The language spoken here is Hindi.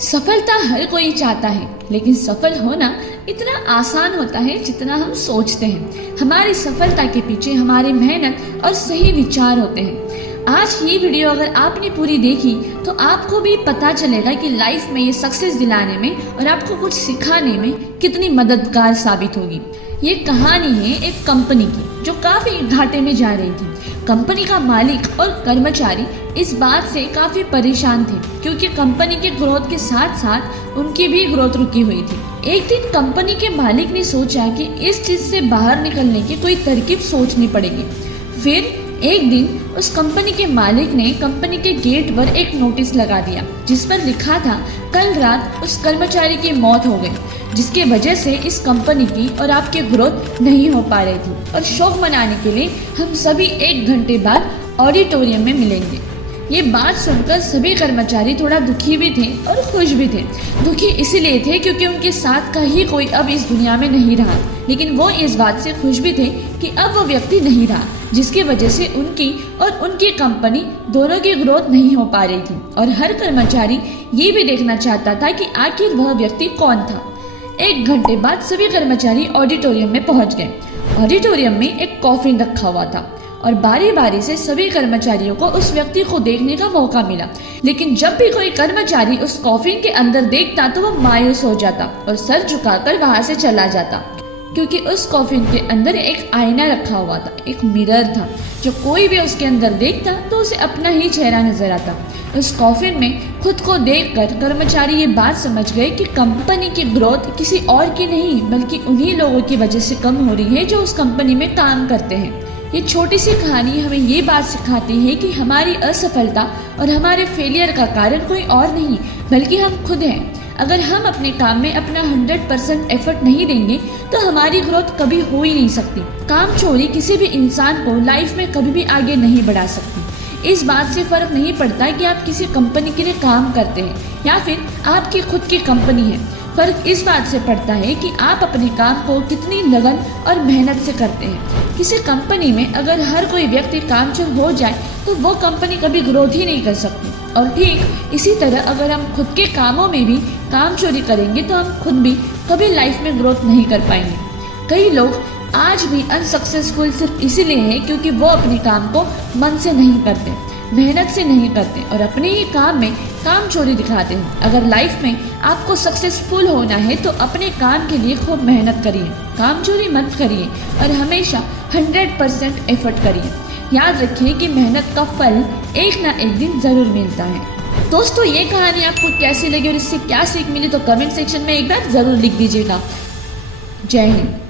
सफलता हर कोई चाहता है, लेकिन सफल होना इतना आसान होता है जितना हम सोचते हैं। हमारी सफलता के पीछे हमारी मेहनत और सही विचार होते हैं। आज ये वीडियो अगर आपने पूरी देखी तो आपको भी पता चलेगा कि लाइफ में ये सक्सेस दिलाने में और आपको कुछ सिखाने में कितनी मददगार साबित होगी। ये कहानी है एक कंपनी की जो काफी घाटे में जा रही थी। कंपनी का मालिक और कर्मचारी इस बात से काफी परेशान थे क्योंकि कंपनी के ग्रोथ के साथ साथ उनकी भी ग्रोथ रुकी हुई थी। एक दिन कंपनी के मालिक ने सोचा कि इस चीज से बाहर निकलने की कोई तरकीब सोचनी पड़ेगी। फिर एक दिन उस कंपनी के मालिक ने कंपनी के गेट पर एक नोटिस लगा दिया जिस पर लिखा था, कल रात उस कर्मचारी की मौत हो गई, जिसके वजह से इस कंपनी की और आपकी ग्रोथ नहीं हो पा रही थी और शोक मनाने के लिए हम सभी 1 घंटे बाद ऑडिटोरियम में मिलेंगे। ये बात सुनकर सभी कर्मचारी थोड़ा दुखी भी थे और खुश भी थे। दुखी इसलिए थे क्योंकि उनके साथ का ही कोई अब इस दुनिया में नहीं रहा, लेकिन वो इस बात से खुश भी थे कि अब वो व्यक्ति नहीं रहा जिसकी वजह से उनकी और उनकी कंपनी दोनों की ग्रोथ नहीं हो पा रही थी। और हर कर्मचारी ये भी देखना चाहता था कि आखिर वह व्यक्ति कौन था। 1 घंटे बाद सभी कर्मचारी ऑडिटोरियम में पहुंच गए। ऑडिटोरियम में एक कॉफिन रखा हुआ था और बारी बारी से सभी कर्मचारियों को उस व्यक्ति को देखने का मौका मिला, लेकिन जब भी कोई कर्मचारी उस कॉफिन के अंदर देखता तो वो मायूस हो जाता और सर झुकाकर वहां से चला जाता, क्योंकि उस कॉफिन के अंदर एक आईना रखा हुआ था, एक मिरर था। जो कोई भी उसके अंदर देखता तो उसे अपना ही चेहरा नजर आता। उस कॉफिन में खुद को देखकर कर्मचारी ये बात समझ गए कि कंपनी की ग्रोथ किसी और की नहीं बल्कि उन्हीं लोगों की वजह से कम हो रही है जो उस कंपनी में काम करते हैं। ये छोटी सी कहानी हमें ये बात सिखाती है कि हमारी असफलता और हमारे फेलियर का कारण कोई और नहीं बल्कि हम खुद हैं। अगर हम अपने काम में अपना 100% एफर्ट नहीं देंगे तो हमारी ग्रोथ कभी हो ही नहीं सकती। काम चोरी किसी भी इंसान को लाइफ में कभी भी आगे नहीं बढ़ा सकती। इस बात से फर्क नहीं पड़ता कि आप किसी कंपनी के लिए काम करते हैं या फिर आपकी खुद की कंपनी है। फर्क इस बात से पड़ता है कि आप अपने काम को कितनी लगन और मेहनत से करते हैं। किसी कंपनी में अगर हर कोई व्यक्ति कामचोर हो जाए तो वो कंपनी कभी ग्रोथ ही नहीं कर सकती। और ठीक इसी तरह अगर हम खुद के कामों में भी काम चोरी करेंगे तो हम खुद भी कभी लाइफ में ग्रोथ नहीं कर पाएंगे। कई लोग आज भी अनसक्सेसफुल सिर्फ इसीलिए है क्योंकि वो अपने काम को मन से नहीं करते, मेहनत से नहीं करते और अपने ही काम में काम चोरी दिखाते हैं। अगर लाइफ में आपको सक्सेसफुल होना है तो अपने काम के लिए खूब मेहनत करिए, काम चोरी मत करिए और हमेशा 100% एफर्ट करिए। याद रखिए कि मेहनत का फल एक ना एक दिन जरूर मिलता है। दोस्तों, ये कहानी आपको कैसी लगी और इससे क्या सीख मिली तो कमेंट सेक्शन में एक बार जरूर लिख दीजिएगा। जय हिंद।